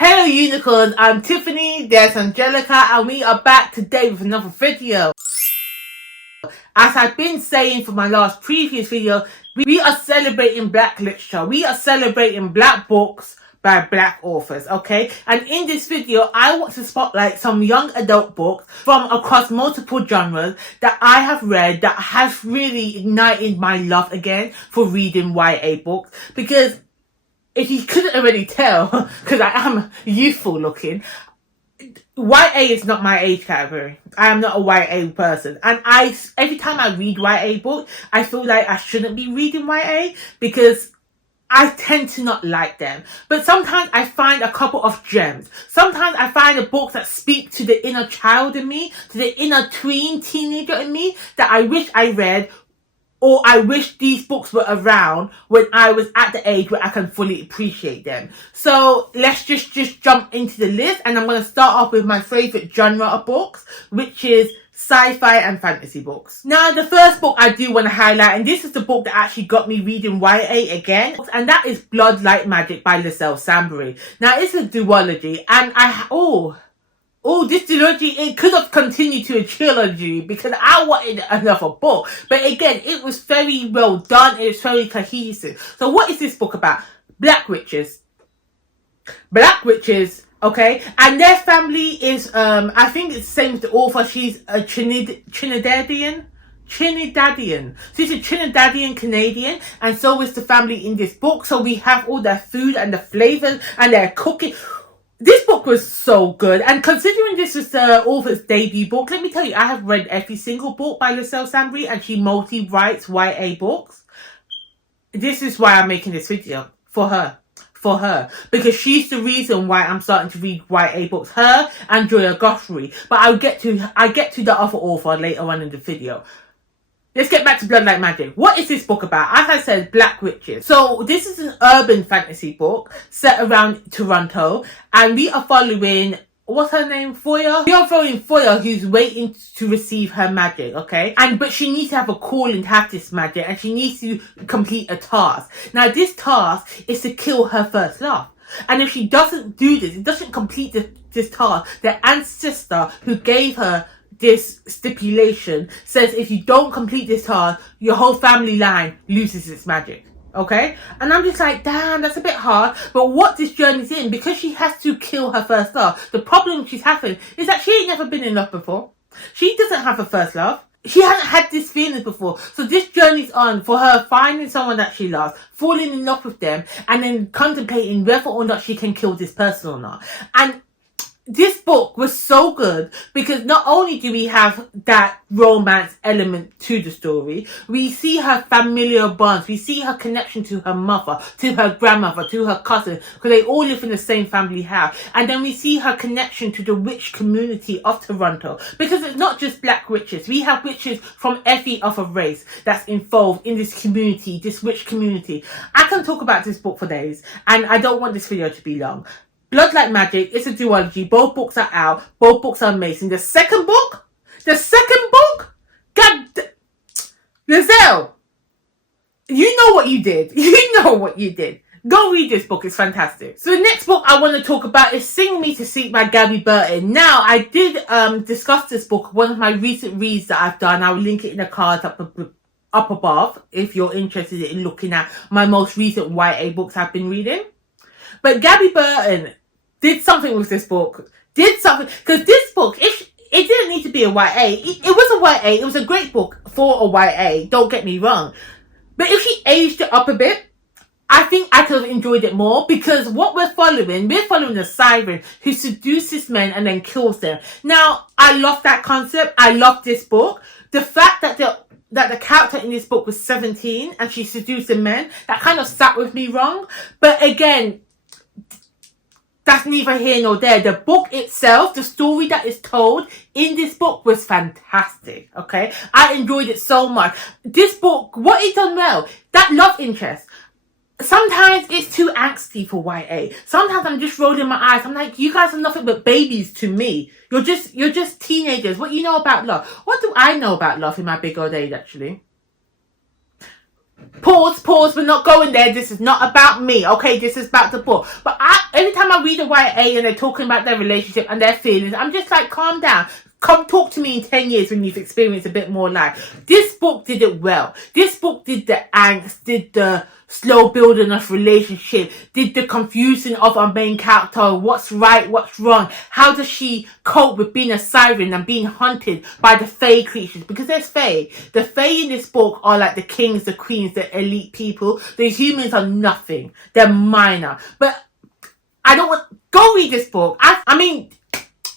Hello unicorns, I'm Tiffany, there's Angelica, and we are back today with another video. As I've been saying for my last previous video, we are celebrating black literature. We are celebrating black books by black authors, okay? And in this video, I want to spotlight some young adult books from across multiple genres that I have read that have really ignited my love again for reading YA books. Because if you couldn't already tell, because I am youthful looking, YA is not my age category. I am not a YA person. And every time I read YA book, I feel like I shouldn't be reading YA because I tend to not like them. But sometimes I find a couple of gems. Sometimes I find a book that speak to the inner child in me, to the inner teenager in me that I wish I read, or I wish these books were around when I was at the age where I can fully appreciate them. So let's just jump into the list, and I'm going to start off with my favourite genre of books, which is sci-fi and fantasy books. Now, the first book I do want to highlight, and this is the book that actually got me reading YA again, and that is Blood Like Magic by Liselle Sambury. Now, it's a duology, and this trilogy, it could have continued to a trilogy because I wanted another book. But again, it was very well done. It was very cohesive. So what is this book about? Black witches. Black witches, okay? And their family is, I think it's the same as the author. She's a Trinidadian. She's a Trinidadian Canadian, and so is the family in this book. So we have all their food and the flavors and their cooking. This book was so good, and considering this was the author's debut book, let me tell you, I have read every single book by Liselle Sambury, and she multi-writes YA books. This is why I'm making this video, for her, because she's the reason why I'm starting to read YA books, her and Joya Goffney. But I get to the other author later on in the video. Let's get back to Blood Like Magic. What is this book about? As I said, black witches. So this is an urban fantasy book set around Toronto, and we are following, what's her name? Foya? We are following Foya, who's waiting to receive her magic, okay? But she needs to have a calling to have this magic, and she needs to complete a task. Now, this task is to kill her first love. And if she doesn't do this, doesn't complete this task, the ancestor who gave her this stipulation says if you don't complete this task, your whole family line loses its magic. Okay? And I'm just like, damn, that's a bit hard. But what this journey's in, because she has to kill her first love, the problem she's having is that she ain't never been in love before. She doesn't have a first love. She hasn't had this feeling before. So this journey's on for her finding someone that she loves, falling in love with them, and then contemplating whether or not she can kill this person or not. And this book was so good because not only do we have that romance element to the story, we see her familiar bonds, we see her connection to her mother, to her grandmother, to her cousin, because they all live in the same family house. And then we see her connection to the witch community of Toronto, because it's not just black witches. We have witches from every other race that's involved in this community, this witch community. I can talk about this book for days, and I don't want this video to be long. Blood Like Magic, it's a duology. Both books are out. Both books are amazing. The second book, God, Liselle, you know what you did. You know what you did. Go read this book. It's fantastic. So the next book I want to talk about is Sing Me to Sleep by Gabi Burton. Now, I did discuss this book, one of my recent reads that I've done. I'll link it in the cards up above if you're interested in looking at my most recent YA books I've been reading. But Gabi Burton did something with this book. Because this book, it didn't need to be a YA. It was a YA. It was a great book for a YA. Don't get me wrong. But if she aged it up a bit, I think I could have enjoyed it more. Because what we're following a siren who seduces men and then kills them. Now, I love that concept. I love this book. The fact that the character in this book was 17 and she seduced men, that kind of sat with me wrong. But again, that's neither here nor there. The book itself, the story that is told in this book was fantastic, okay? I enjoyed it so much. This book, what it done well, that love interest, sometimes it's too angsty for YA. Sometimes I'm just rolling my eyes. I'm like, you guys are nothing but babies to me. You're just teenagers. What you know about love? What do I know about love in my big old age, actually? Pause, we're not going there. This is not about me, okay? This is about the book. But every time I read a YA and they're talking about their relationship and their feelings, I'm just like, calm down. Come talk to me in 10 years when you've experienced a bit more life. This book did it well. This book did the angst, did the slow building of relationship, did the confusing of our main character, what's right, what's wrong, how does she cope with being a siren and being hunted by the fae creatures, because there's fae. The fae in this book are like the kings, the queens, the elite people. The humans are nothing. They're minor. But I don't want, go read this book. I mean,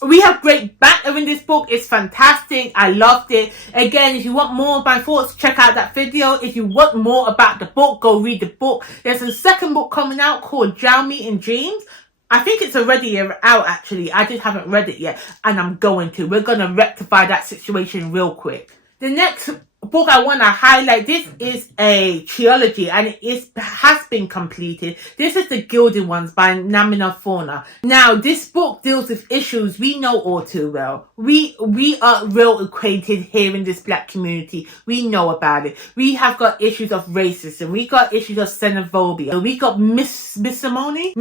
we have great banter in this book. It's fantastic. I loved it. Again, if you want more of my thoughts, check out that video. If you want more about the book, go read the book. There's a second book coming out called Drown Me in Dreams. I think it's already out, actually. I just haven't read it yet, and I'm going to. We're going to rectify that situation real quick. The next book I want to highlight, this is a trilogy and it has been completed. This is the Gilded Ones by Namina Forna. Now, this book deals with issues we know all too well. We are real acquainted here in this black community. We know about it. We have got issues of racism. We got issues of xenophobia. We got missimony?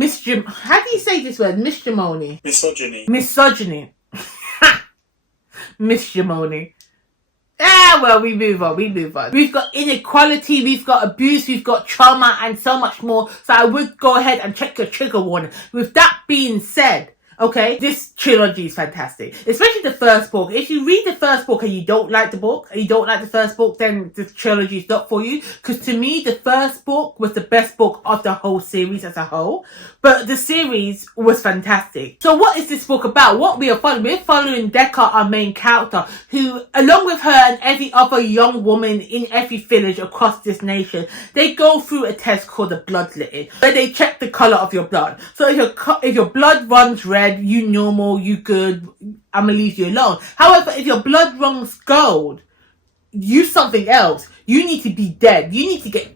How do you say this word? Misogyny. Misogyny. Missimony. Well, we move on. We've got inequality, we've got abuse, we've got trauma, and so much more. So I would go ahead and check your trigger warning. With that being said, okay, this trilogy is fantastic. Especially the first book. If you read the first book and you don't like the book, and you don't like the first book, then this trilogy is not for you. Because to me, the first book was the best book of the whole series as a whole. But the series was fantastic. So what is this book about? What we are following? We're following Decca, our main character, who, along with her and every other young woman in every village across this nation, they go through a test called the bloodletting, where they check the colour of your blood. So if your blood runs red, you normal, you good, I'm gonna leave you alone. However, if your blood runs gold, you something else. You need to be dead. You need to get,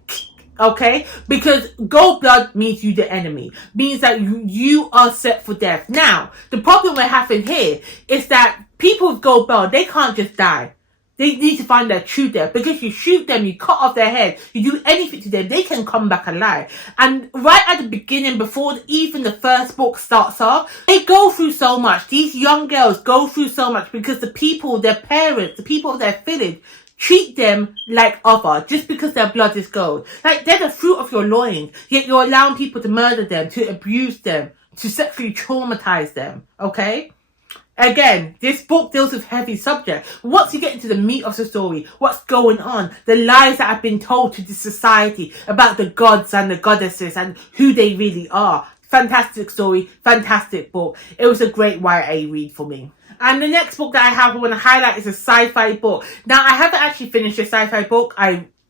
okay? Because gold blood means you the enemy. Means that you are set for death. Now, the problem we're having here is that people with gold blood, they can't just die. They need to find their true death, because you shoot them, you cut off their head, you do anything to them, they can come back alive. And right at the beginning, before even the first book starts off, they go through so much. These young girls go through so much because the people, their parents, the people of their village, treat them like other, just because their blood is gold. Like, they're the fruit of your loins, yet you're allowing people to murder them, to abuse them, to sexually traumatize them, okay? Again, this book deals with heavy subject. Once you get into the meat of the story, what's going on, the lies that have been told to this society about the gods and the goddesses and who they really are. Fantastic story, fantastic book. It was a great YA read for me. And the next book that I want to highlight is a sci-fi book. Now, I haven't actually finished a sci-fi book.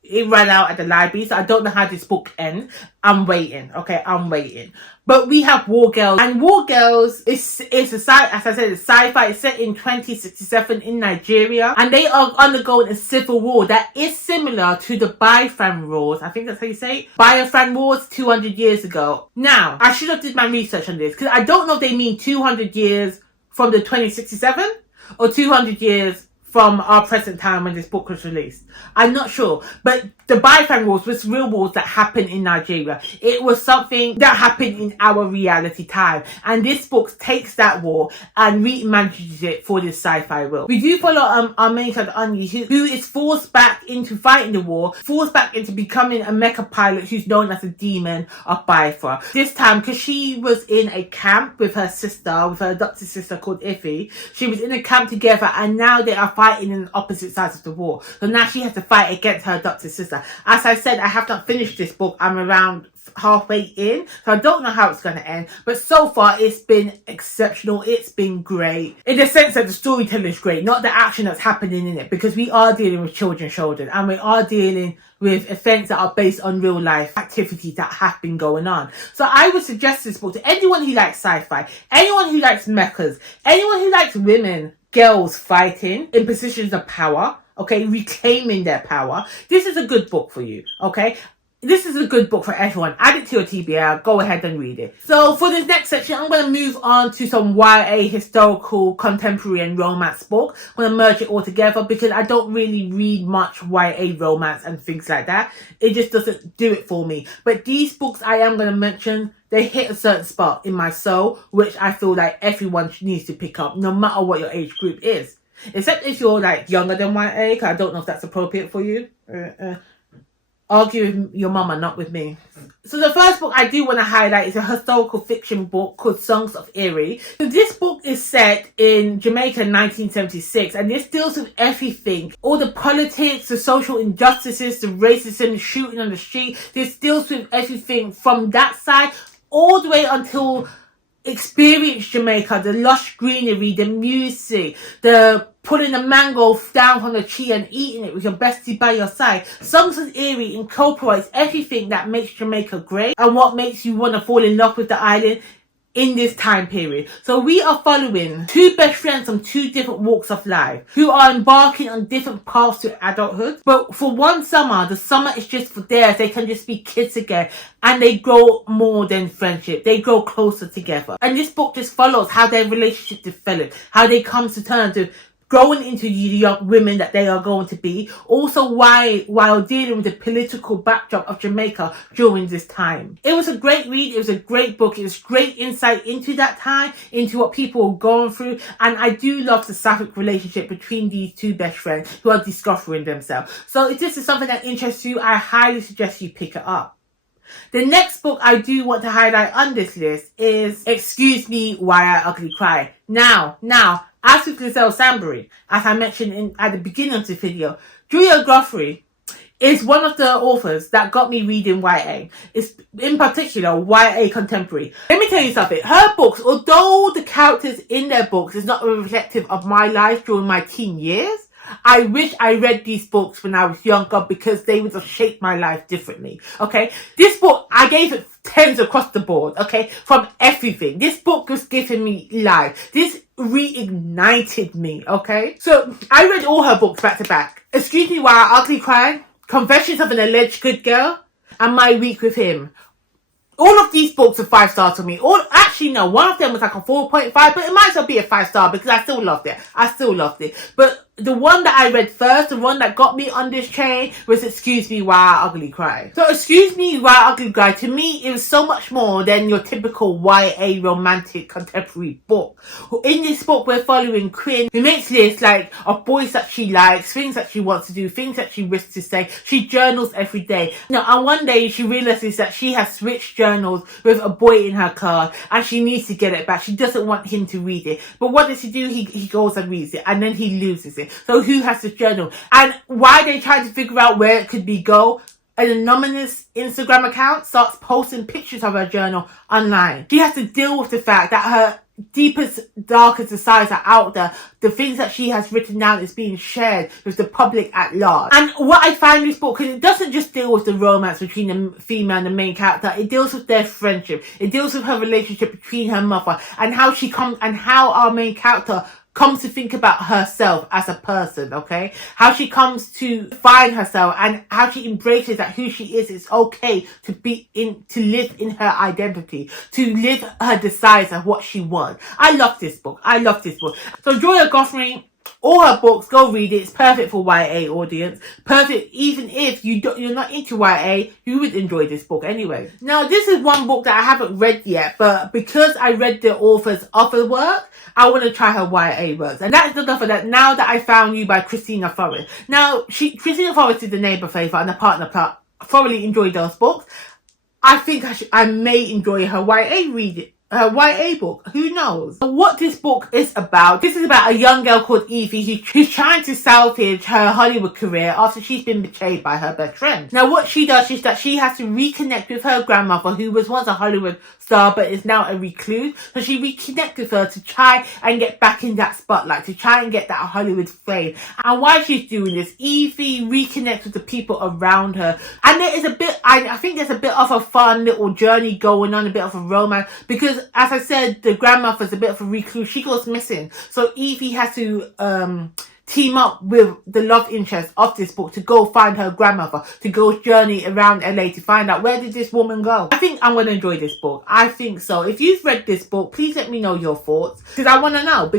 It ran out at the library, so I don't know how this book ends. I'm waiting, okay? I'm waiting. But we have War Girls, and War Girls is as I said, it's sci-fi. It's set in 2067 in Nigeria, and they are undergoing a civil war that is similar to the Biafran Wars. I think that's how you say it. Biafran Wars 200 years ago. Now, I should have did my research on this, because I don't know if they mean 200 years from the 2067 or 200 years from our present time when this book was released. I'm not sure. But the Biafran Wars was real wars that happened in Nigeria. It was something that happened in our reality time. And this book takes that war and reimages it for this sci-fi world. We do follow our main character, Onyebuchi, who is forced back into fighting the war, forced back into becoming a mecha pilot who's known as a demon of Biafra. This time, because she was in a camp with her sister, with her adopted sister called Ife. She was in a camp together, and now they are fighting in opposite sides of the war. So now she has to fight against her adopted sister. As I said, I have not finished this book. I'm around halfway in, so I don't know how it's going to end. But so far, it's been exceptional. It's been great. In the sense that the storytelling is great, not the action that's happening in it. Because we are dealing with children, and we are dealing with events that are based on real life activities that have been going on. So I would suggest this book to anyone who likes sci-fi, anyone who likes mechas, anyone who likes women, girls fighting in positions of power, okay, reclaiming their power. This is a good book for you, okay? This is a good book for everyone. Add it to your TBR. Go ahead and read it. So for this next section, I'm going to move on to some YA historical, contemporary and romance book. I'm going to merge it all together because I don't really read much YA romance and things like that. It just doesn't do it for me. But these books I am going to mention, they hit a certain spot in my soul, which I feel like everyone needs to pick up, no matter what your age group is. Except if you're like younger than YA, because I don't know if that's appropriate for you. Argue with your mama, not with me. So the first book I do want to highlight is a historical fiction book called Songs of IRIE. So this book is set in Jamaica in 1976, and this deals with everything. All the politics, the social injustices, the racism, the shooting on the street. This deals with everything from that side all the way until experience Jamaica, the lush greenery, the music, the pulling a mango down from the tree and eating it with your bestie by your side. Songs of IRIE incorporates everything that makes Jamaica great and what makes you want to fall in love with the island in this time period. So we are following two best friends from two different walks of life who are embarking on different paths to adulthood. But for one summer, the summer is just for theirs. They can just be kids again, and they grow more than friendship. They grow closer together. And this book just follows how their relationship develops, how they come to terms with growing into the young women that they are going to be. Also, while dealing with the political backdrop of Jamaica during this time. It was a great read. It was a great book. It was great insight into that time, into what people were going through. And I do love the sapphic relationship between these two best friends who are discovering themselves. So if this is something that interests you, I highly suggest you pick it up. The next book I do want to highlight on this list is Excuse Me Why I Ugly Cry. Now, as with Liselle Sambury, as I mentioned at the beginning of the video, Joya Goffney is one of the authors that got me reading YA. It's in particular YA contemporary. Let me tell you something. Her books, although the characters in their books is not reflective of my life during my teen years, I wish I read these books when I was younger because they would have shaped my life differently. Okay, this book, I gave it 10s across the board. Okay, from everything. This book was giving me life. This reignited me. Okay, so I read all her books back to back. Excuse Me Why I Ugly Cry, Confessions of an Alleged Good Girl, and My Week with Him. All of these books are 5 stars for me. Actually, no, one of them was like a 4.5, but it might as well be a 5-star because I still loved it. But the one that I read first, the one that got me on this train was Excuse Me Why I Ugly Cry. So Excuse Me Why I Ugly Cry, to me, it was so much more than your typical YA romantic contemporary book. In this book, we're following Quinn, who makes lists like of boys that she likes, things that she wants to do, things that she wishes to say. She journals every day. And one day she realizes that she has switched journals with a boy in her class and she needs to get it back. She doesn't want him to read it. But what does he do? He goes and reads it and then he loses it. So who has the journal? And while they try to figure out where it could go, an anonymous Instagram account starts posting pictures of her journal online. She has to deal with the fact that her deepest, darkest desires are out there. The things that she has written down is being shared with the public at large. And what I find in this book, because it doesn't just deal with the romance between the female and the main character, it deals with their friendship. It deals with her relationship between her mother and how how our main character comes to think about herself as a person, okay? How she comes to find herself and how she embraces that who she is. It's okay to live in her identity, to live her desires and what she wants. I love this book. So Joya Goffney, all her books, go read it. It's perfect for YA audience. Perfect, even if you're not into YA, you would enjoy this book anyway. Now, this is one book that I haven't read yet, but because I read the author's other work, I want to try her YA works. And that's enough of that. Now That I Found You by Kristina Forrest. Now, Kristina Forrest did The Neighbour Favour and The Partner Plot. Thoroughly enjoyed those books. I think I may enjoy her YA book. Who knows? What this book is about. This is about a young girl called Evie who's trying to salvage her Hollywood career after she's been betrayed by her best friend. Now what she does is that she has to reconnect with her grandmother, who was once a Hollywood star but is now a recluse. So she reconnects with her to try and get back in that spotlight, to try and get that Hollywood fame. And while she's doing this, Evie reconnects with the people around her. And there is I think there's a bit of a fun little journey going on, a bit of a romance, because as I said, the grandmother's a bit of a recluse. She goes missing. So Evie has to team up with the love interest of this book to go find her grandmother, to go journey around LA to find out where did this woman go. I think I'm going to enjoy this book. I think so. If you've read this book, please let me know your thoughts, because I want to know.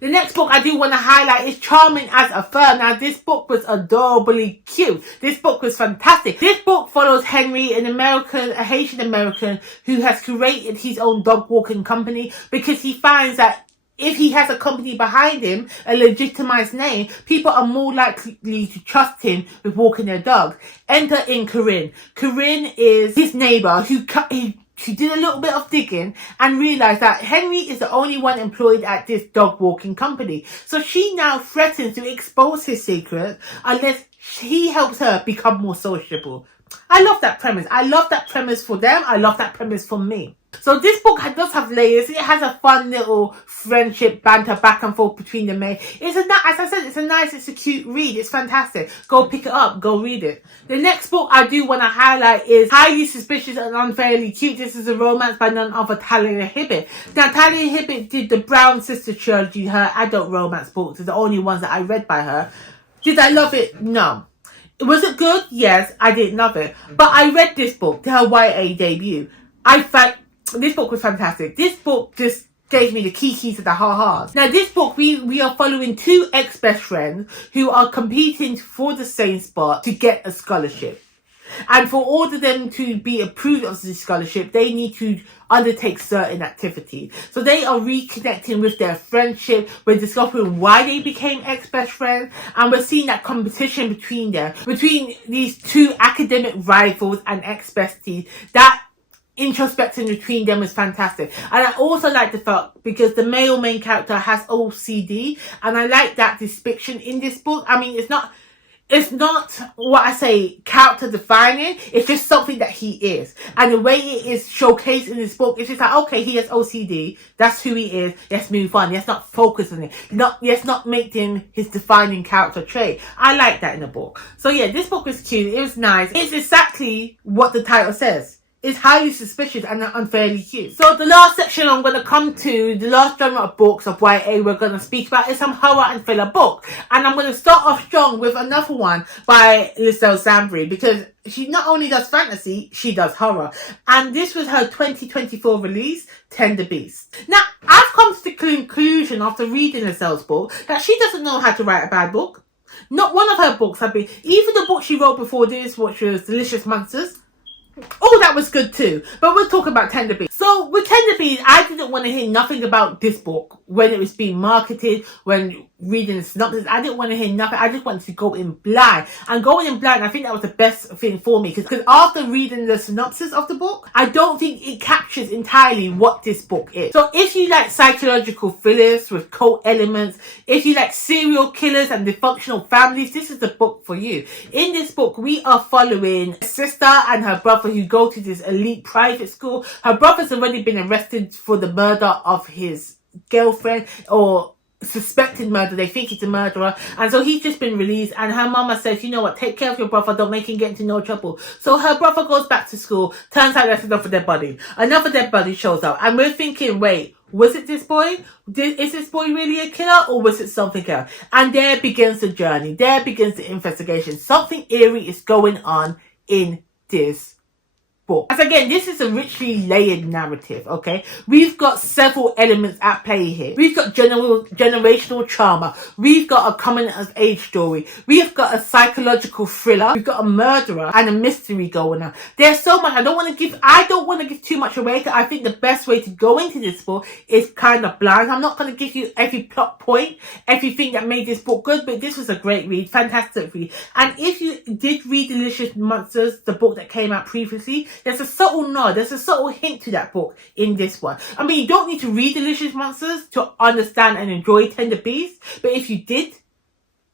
The next book I do want to highlight is Charming as a Fur. Now, this book was adorably cute. This book was fantastic. This book follows Henry, a Haitian American who has created his own dog walking company, because he finds that if he has a company behind him, a legitimized name, people are more likely to trust him with walking their dog. Enter in Corinne. Corinne is his neighbor who did a little bit of digging and realized that Henry is the only one employed at this dog walking company. So she now threatens to expose his secret unless he helps her become more sociable. I love that premise. I love that premise for them. I love that premise for me. So this book does have layers. It has a fun little friendship banter back and forth between the main. As I said, it's a cute read. It's fantastic. Go pick it up. Go read it. The next book I do want to highlight is Highly Suspicious and Unfairly Cute. This is a romance by none other Talia Hibbert. Now, Talia Hibbert did the Brown Sister trilogy, her adult romance books. They're the only ones that I read by her. Did I love it? No. Was it good? Yes, I didn't love it. But I read this book, her YA debut. This book was fantastic. This book just gave me the keys to the ha-has. Now, this book, we are following two ex-best friends who are competing for the same spot to get a scholarship. And for all of them to be approved of the scholarship, they need to undertake certain activities. So they are reconnecting with their friendship. We're discovering why they became ex-best friends. And we're seeing that competition between these two academic rivals and ex-besties. That introspection between them is fantastic. And I also like the fact, because the male main character has OCD, and I like that depiction in this book. I mean, it's not what I say character defining. It's just something that he is, and the way it is showcased in this book, it's just like, okay, he has OCD, that's who he is, let's move on, let's not focus on it, let's not make him his defining character trait. I like that in the book. So yeah, this book was cute, it was nice, it's exactly what the title says. Is highly suspicious and unfairly cute. So the last section I'm going to come to, the last genre of books of YA we're going to speak about, is some horror and thriller book. And I'm going to start off strong with another one by Liselle Sambury, because she not only does fantasy, she does horror. And this was her 2024 release, Tender Beast. Now, I've come to the conclusion after reading Liselle's book that she doesn't know how to write a bad book. Not one of her books have been, even the book she wrote before this, which was Delicious Monsters, oh, that was good too. But we'll talk about Tender Beast. So with Tender Beast, I didn't want to hear nothing about this book when it was being marketed, when reading the synopsis. I didn't want to hear nothing. I just wanted to go in blind. And going in blind, I think that was the best thing for me. Because after reading the synopsis of the book, I don't think it captures entirely what this book is. So if you like psychological thrillers with cult elements, if you like serial killers and dysfunctional families, this is the book for you. In this book, we are following a sister and her brother who go to this elite private school. Her brother's already been arrested for the murder of his girlfriend, or suspected murder. They think he's a murderer, and so he's just been released. And her mama says, you know what, take care of your brother, don't make him get into no trouble. So her brother goes back to school. Turns out that's another dead body. Another dead body shows up, and we're thinking, wait, was it this boy? Is this boy really a killer, or was it something else? And there begins the journey. There begins the investigation. Something eerie is going on in this book. As again, this is a richly layered narrative, okay? We've got several elements at play here. We've got generational trauma. We've got a coming of age story. We've got a psychological thriller. We've got a murderer and a mystery going on. There's so much. I don't want to give too much away. I think the best way to go into this book is kind of blind. I'm not going to give you every plot point, everything that made this book good, but this was a great read, fantastic read. And if you did read Delicious Monsters, the book that came out previously, there's a subtle nod, there's a subtle hint to that book in this one. I mean, you don't need to read Delicious Monsters to understand and enjoy Tender Beast, but if you did,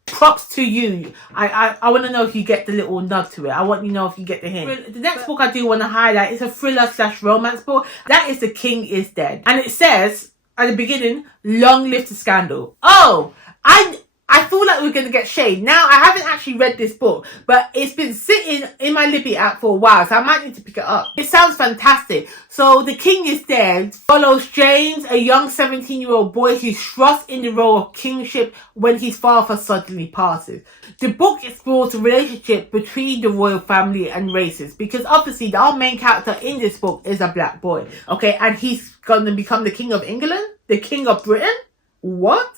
props to you. I want to know if you get the little nod to it. I want you to know if you get the hint. The next book I do want to highlight is a thriller/romance book. That is The King is Dead. And it says, at the beginning, long live the scandal. Oh, I I feel like we're going to get shade. Now, I haven't actually read this book, but it's been sitting in my Libby app for a while, so I might need to pick it up. It sounds fantastic. So the king is there. Follows James, a young 17-year-old boy who's thrust in the role of kingship when his father suddenly passes. The book explores the relationship between the royal family and races, because obviously our main character in this book is a black boy, okay, and he's going to become the king of England, the king of Britain. What?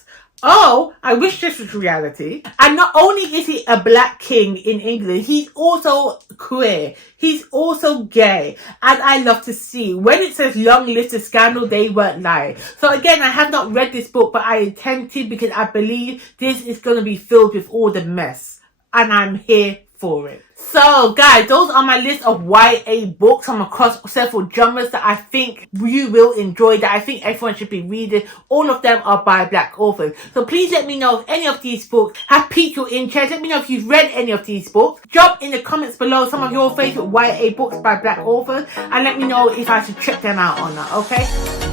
Oh, I wish this was reality. And not only is he a black king in England, he's also queer. He's also gay. And I love to see. When it says long list of scandal, they weren't lying. So again, I have not read this book, but I intend to, because I believe this is going to be filled with all the mess. And I'm here for it. So guys, those are my list of YA books from across several genres that I think you will enjoy, that I think everyone should be reading. All of them are by black authors. So please let me know if any of these books have piqued your interest. Let me know if you've read any of these books. Drop in the comments below some of your favourite YA books by black authors, and let me know if I should check them out or not, okay?